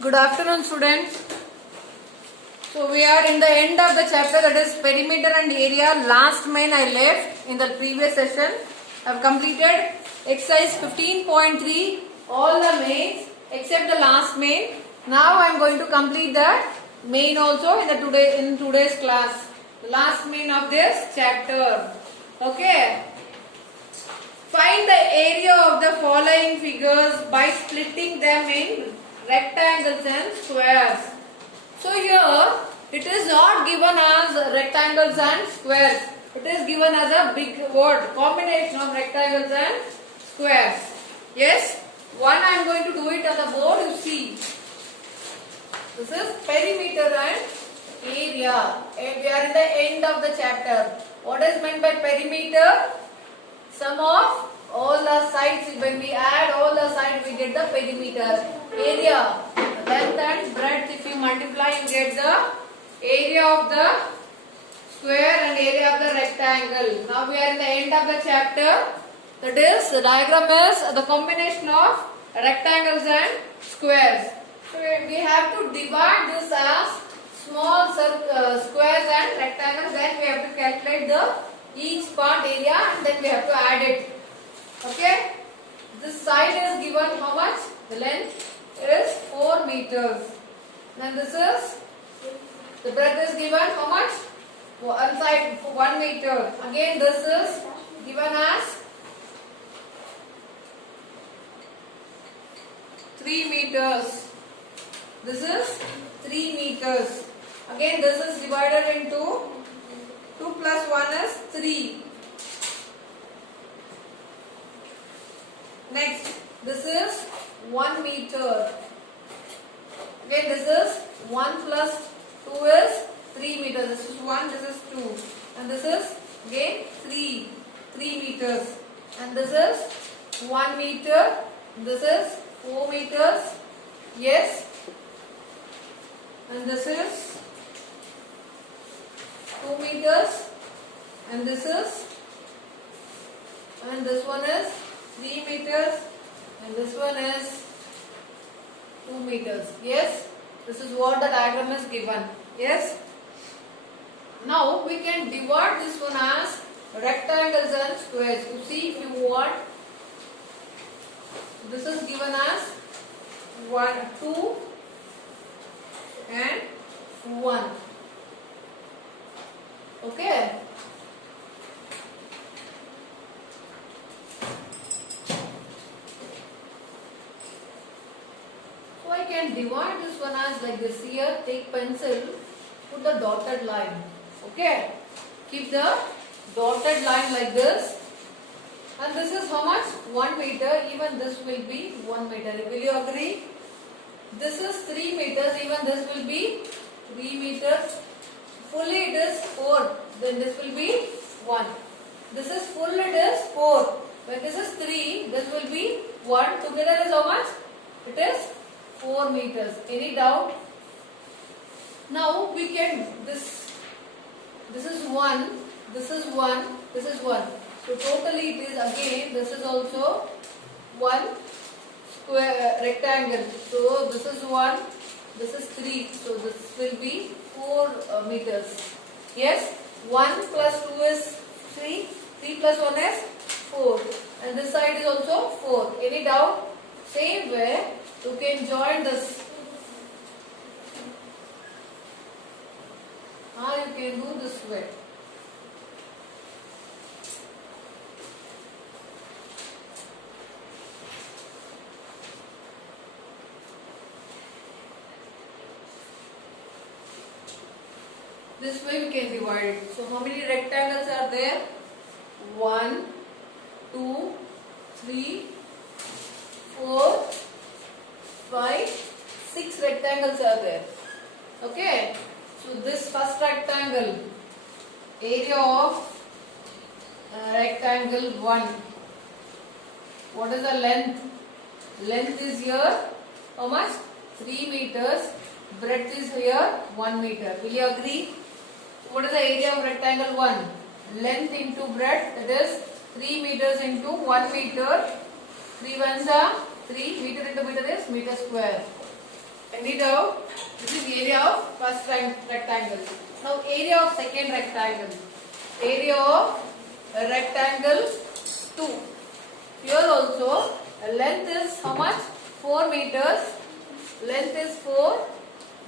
Good afternoon, students. So we are in the end of the chapter, that is perimeter and area. Last main I left in the previous session. I have completed exercise 15.3, all the mains except the last main. Now I am going to complete that main also in today's class. The last main of this chapter. Okay. Find the area of the following figures by splitting them in rectangles and squares. So here it is not given as rectangles and squares. It is given as a big word, combination of rectangles and squares. Yes, one I am going to do it on the board. You see, this is perimeter and area. And we are in the end of the chapter. What is meant by perimeter? Sum of all the sides. When we add all the sides, we get the perimeter. Area, length and breadth. If you multiply, you get the area of the square and area of the rectangle. Now we are in the end of the chapter. That is, the diagram is the combination of rectangles and squares. So we have to divide this as small squares and rectangles. Then we have to calculate the each part area and then we have to add it. Okay. This side is given how much? The length is 4 meters. Then this is, the breadth is given how much? One side 1 meter. Again this is given as 3 meters. This is 3 meters. Again this is divided into 2 plus 1 is 3. Next, this is 1 meter. Again, this is 1 plus 2 is 3 meters. This is 1, this is 2. And this is again 3 meters. And this is 1 meter. This is 4 meters. Yes. And this is 2 meters, and this one is 3 meters, and this one is 2 meters. Yes, this is what the diagram is given. Yes. Now we can divide this one as rectangles and squares. You see, if you want, this is given as 1, 2 and 1. Okay. So I can divide this one as like this. Here, take pencil, put the dotted line. Okay. Keep the dotted line like this. And this is how much? 1 meter. Even this will be 1 meter. Will you agree? This is 3 meters. Even this will be 3 meters. Fully it is 4, then this will be 1. This is full, it is 4. When this is 3, this will be 1. Together is how much? It is 4 meters. Any doubt? Now we can, this is 1, this is 1, this is 1. So totally it is again, this is also 1 square rectangle. So this is 1, this is 3. So this will be 4 meters. Yes, 1 plus 2 is 3, 3 plus 1 is 4, and this side is also 4. Any doubt? Same way you can join this. You can do this way. This way we can divide it. So how many rectangles are there? 1, 2, 3, 4, 5, 6 rectangles are there. Okay. So this first rectangle, area of rectangle 1. What is the length? Length is here how much? 3 meters. Breadth is here 1 meter. Will you agree? What is the area of rectangle 1? Length into breadth, that is 3 meters into 1 meter. 3 ones are 3 meter into meter is meter square. Any doubt? This is area of first rectangle. Now area of second rectangle. Area of rectangle 2. Here also length is how much? 4 meters. Length is 4.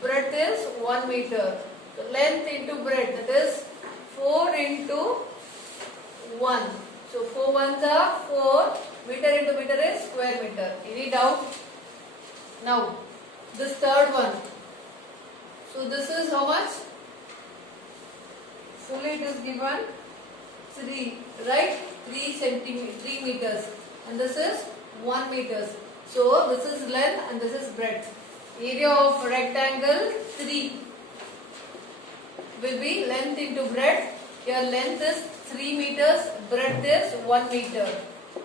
Breadth is 1 meter. So length into breadth, that is 4 into 1. So 4 ones are 4. Meter into meter is square meter. Any doubt? Now this third one. So this is how much? Fully it is given 3, right? 3 meters. And this is 1 meters. So this is length and this is breadth. Area of rectangle 3 will be length into breadth. Here length is 3 meters, breadth is 1 meter.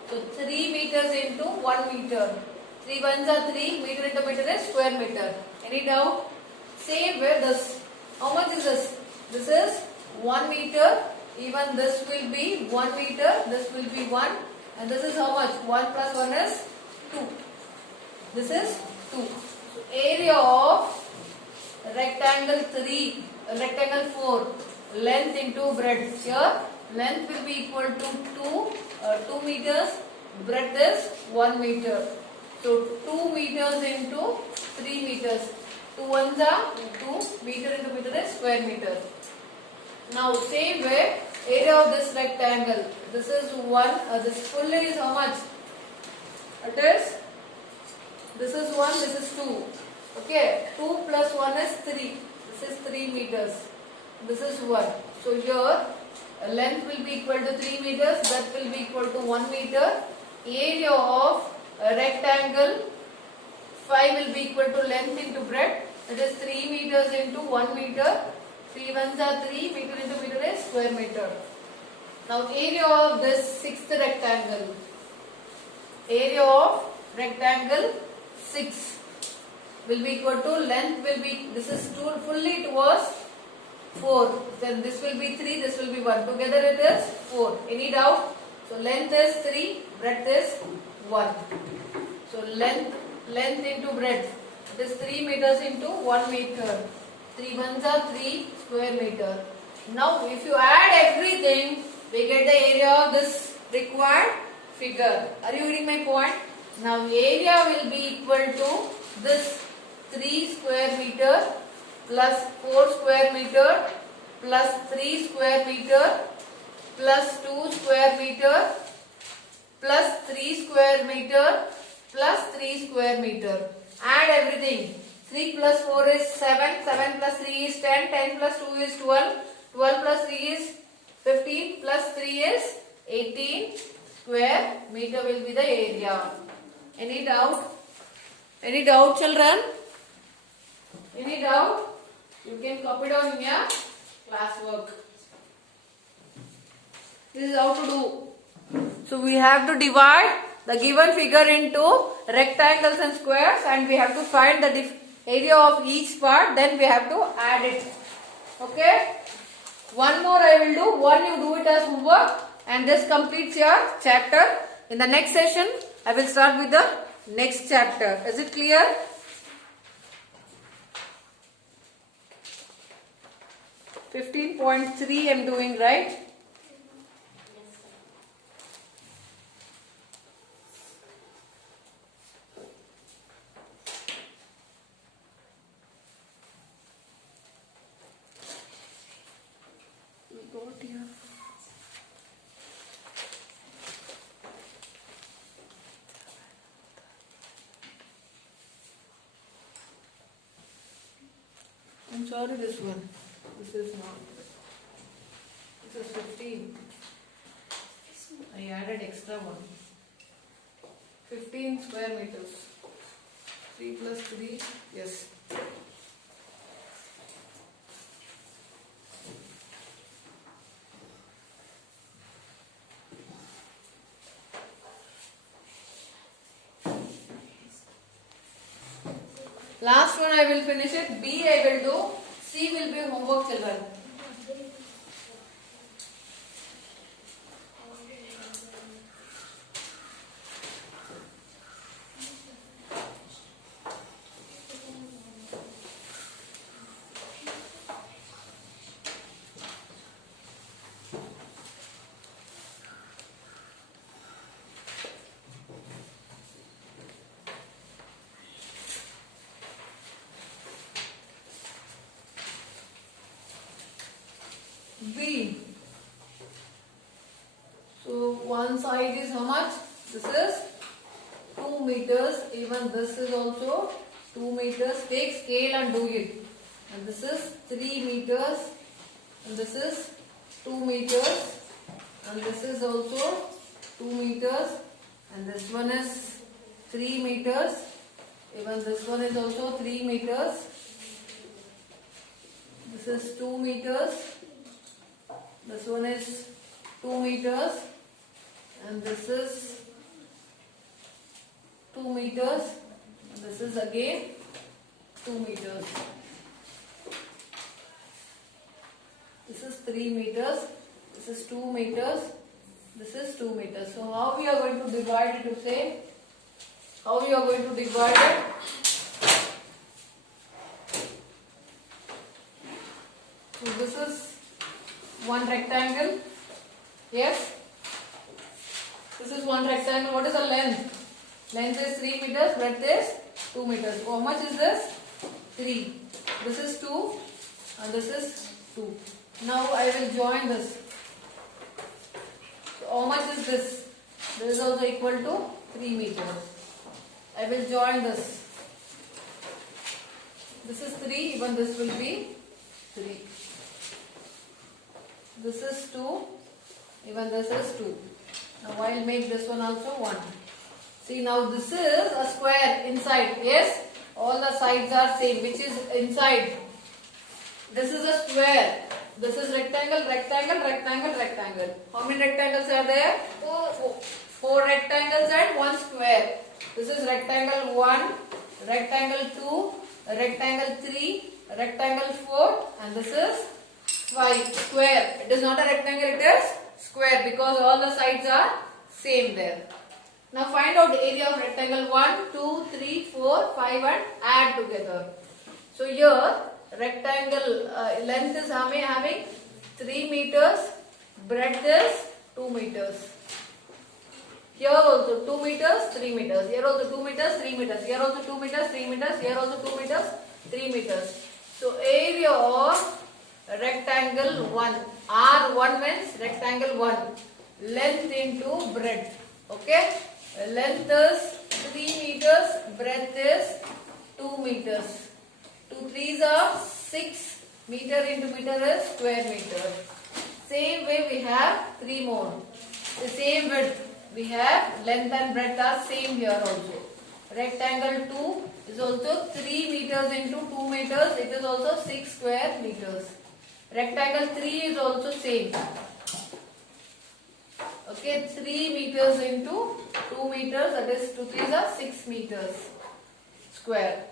So 3 meters into 1 meter. 3 ones are 3, meter into meter is square meter. Any doubt? Same way this. How much is this? This is 1 meter. Even this will be 1 meter. This will be 1. And this is how much? 1 plus 1 is 2. This is 2. So area of rectangle 3, rectangle 4, length into breadth. Here length will be equal to 2 meters. Breadth is 1 meter. So 2 meters into 3 meters. 2 ones are 2. Meter into meter is square meter. Now same way, area of this rectangle. This is 1. This full is how much? It is. This is 1. This is 2. Okay. 2 plus 1 is 3. This is 3 meters. This is 1. So here length will be equal to 3 meters. Breadth will be equal to 1 meter. Area of rectangle 5 will be equal to length into breadth. That is 3 meters into 1 meter. 3 ones are 3. Meter into meter is square meter. Now area of this sixth rectangle. Area of rectangle 6 will be equal to length will be, this is 2, fully it was 4. Then this will be 3, this will be 1. Together it is 4. Any doubt? So length is 3, breadth is 1. So length into breadth. It is 3 meters into 1 meter. 3 ones are 3 square meter. Now if you add everything, we get the area of this required figure. Are you reading my point? Now area will be equal to this 3 square meter plus 4 square meter plus 3 square meter plus 2 square meter plus 3 square meter plus 3 square meter. Add everything. 3 plus 4 is 7, 7 plus 3 is 10, 10 plus 2 is 12, 12 plus 3 is 15, plus 3 is 18 square meter will be the area. Any doubt? Any doubt, children? Any doubt? You can copy down in your classwork. This is how to do. So we have to divide the given figure into rectangles and squares, and we have to find the area of each part, then we have to add it. Okay? One more I will do. One you do it as homework, and this completes your chapter. In the next session, I will start with the next chapter. Is it clear? .3 I am doing, right? I'm sorry, this one. This is not. This is 15. I added extra one. 15 square meters. 3 plus 3, yes. Last one I will finish it. B I will do. C will be homework, children. B. So one side is how much? This is 2 meters. Even this is also 2 meters. Take scale and do it. And this is 3 meters. And this is 2 meters. And this is also 2 meters. And this one is 3 meters. Even this one is also 3 meters. This is 2 meters. This one is 2 meters. And this is 2 meters. And this is again 2 meters. This is 3 meters. This is 2 meters. This is 2 meters. So how we are going to divide it to say? How we are going to divide it? So this is one rectangle. Yes. This is one rectangle. What is the length? Length is 3 meters. Breadth is 2 meters. How much is this? 3. This is 2 and this is 2. Now I will join this. So how much is this? This is also equal to 3 meters. I will join this. This is 3. Even this will be 3. This is 2. Even this is 2. Now I will make this one also 1. See, now this is a square inside. Yes? All the sides are same. Which is inside? This is a square. This is rectangle, rectangle, rectangle, rectangle. How many rectangles are there? 4 rectangles and 1 square. This is rectangle 1, rectangle 2, rectangle 3, rectangle 4, and this is 5 square. It is not a rectangle, it is square because all the sides are same there. Now find out the area of rectangle 1, 2, 3, 4, 5 and add together. So here rectangle length is having 3 meters, breadth is 2 meters. Here also 2 meters, 3 meters. Here also 2 meters, 3 meters. Here also 2 meters, 3 meters. Here also 2 meters, 3 meters. So area of rectangle 1. R1 means rectangle 1. Length into breadth. Okay. Length is 3 meters. Breadth is 2 meters. 2 3s are 6. Meter into meter is square meter. Same way we have 3 more. The same width. We have length and breadth are same here also. Rectangle 2 is also 3 meters into 2 meters. It is also 6 square meters. Rectangle 3 is also same. Okay, 3 meters into 2 meters. That is 2 3s are 6 meters square.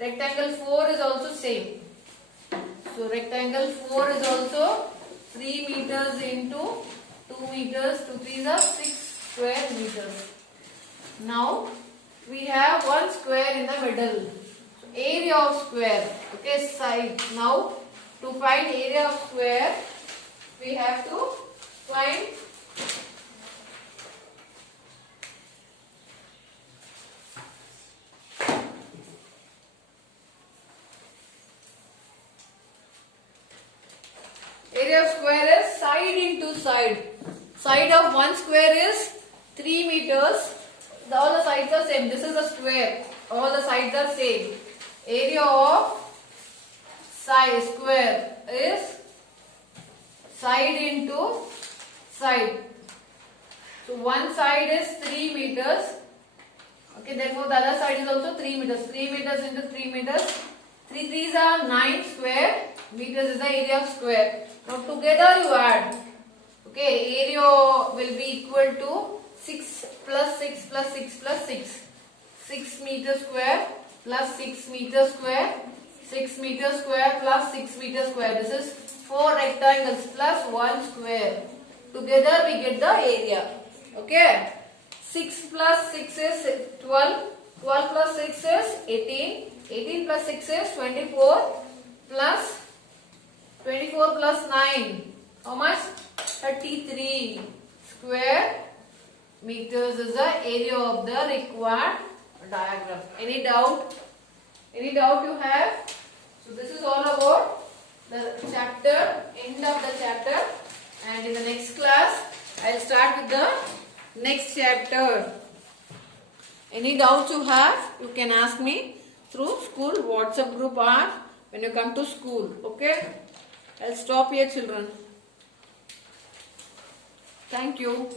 Rectangle 4 is also same. So rectangle 4 is also 3 meters into 2 meters. 2 3s are 6 square meters. Now we have one square in the middle. So area of square. Okay, side. Now to find area of square, we have to find area of square is side into side. Side of one square is 3 meters. All the sides are same. This is a square. All the sides are same. Area of square is side into side. So one side is 3 meters. Okay, therefore the other side is also 3 meters. 3 meters into 3 meters. 3 3s are 9 square meters is the area of square. Now together you add. Okay, area will be equal to 6 plus 6 plus 6 plus 6. 6 meter square plus 6 meter square. 6 meter square plus 6 meter square. This is 4 rectangles plus 1 square. Together we get the area. Okay. 6 plus 6 is 12. 12 plus 6 is 18. 18 plus 6 is 24. Plus 24 plus 9. How much? 33 square meters is the area of the required diagram. Any doubt? Any doubt you have? So this is all about the chapter, end of the chapter, and in the next class I'll start with the next chapter. Any doubts you have, you can ask me through school WhatsApp group or when you come to school. Okay? I'll stop here, children. Thank you.